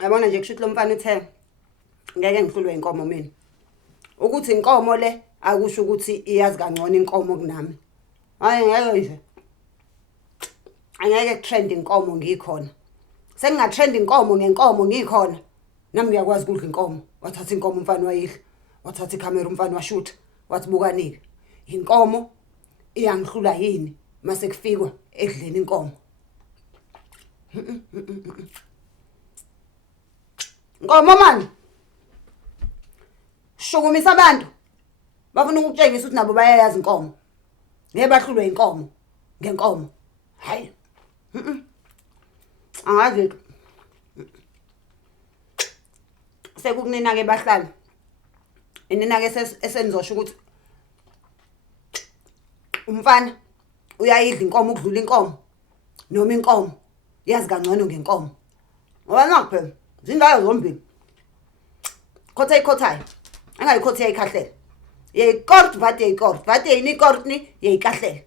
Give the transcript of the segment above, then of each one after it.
Yabona nje kusho ukuthi lo mfana uthe ngeke ngihlulwe inkomo mina. Ukuthi inkomo le akusho ukuthi iyazi kangcono inkomo kunami. Hayi ngeke nje. Angeke trend inkomo ngikhona. Sengingatrend inkomo ngenkomo ngikhona. Nami ngiyakwazi ukudla inkomo. Wathatha inkomo umfana wayidla. Wathatha ikhamera umfana washutha. Wathi bukanike. Inkomo iyangihlula yini mase kufikwa ekudleni inkomo. Inkomo manje. Shukumisa abantu. Bafuna ukutshengisa ukuthi nabo bayayazi inkomo. Ngeke bahlulwe inkomo ngenkomo. Hayi. Angazi. Sekukunina ke bahlali. Inina ke esenizosho ukuthi umfana uyayidla inkomo ukudlula inkomo noma inkomo yazi kangcono ngenkomo. Ngoba nakuphela zindawo zombili. Khotha ikhothayo. Angayikhotha iyayikhahlele. Yeyikort vate yeyikort. Vate yinikortni yeyikahlele.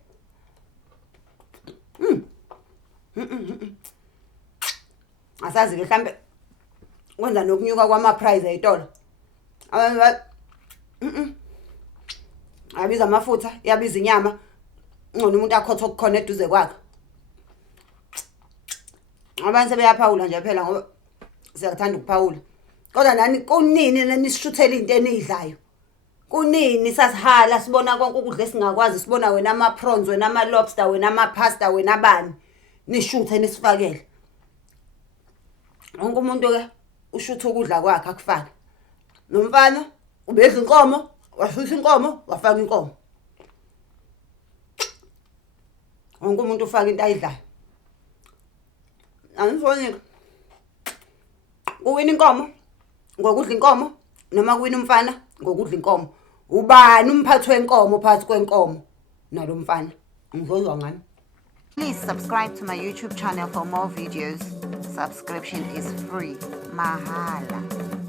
Asazi ke mhlambe kwenza nokunyuka kwama price ezitolo. Abantu abiza amafutha, yabiza inyama. Ngcono umuntu akhotha okukhona eduze kwakhe. Abantu sebeyaphawula nje phela ngoba siyakuthanda ukuphawula. Kodwa nani kunini nanisishuthela into enidlayo. Kunini sasihala sibona konke ukudla esingakwazi sibona wena ama prawns, wena ama lobster, wena ama pasta, wena abani. Nishuthe nisifakele. Wonke umuntu ke ushutha ukudla kwakhe akufake. Nomfana ubedla inkomo, washutha inkomo, wafaka inkomo. Wonke umuntu ufaka into ayidlayo. Anifoni. Uwina inkomo ngokudla inkomo noma kuwina umfana ngokudla inkomo. Ubani umphathi wenkomo phakathi kwenkomo nalo mfana? Ngizozwa ngani? Please subscribe to my YouTube channel for more videos. Subscription is free. Mahala.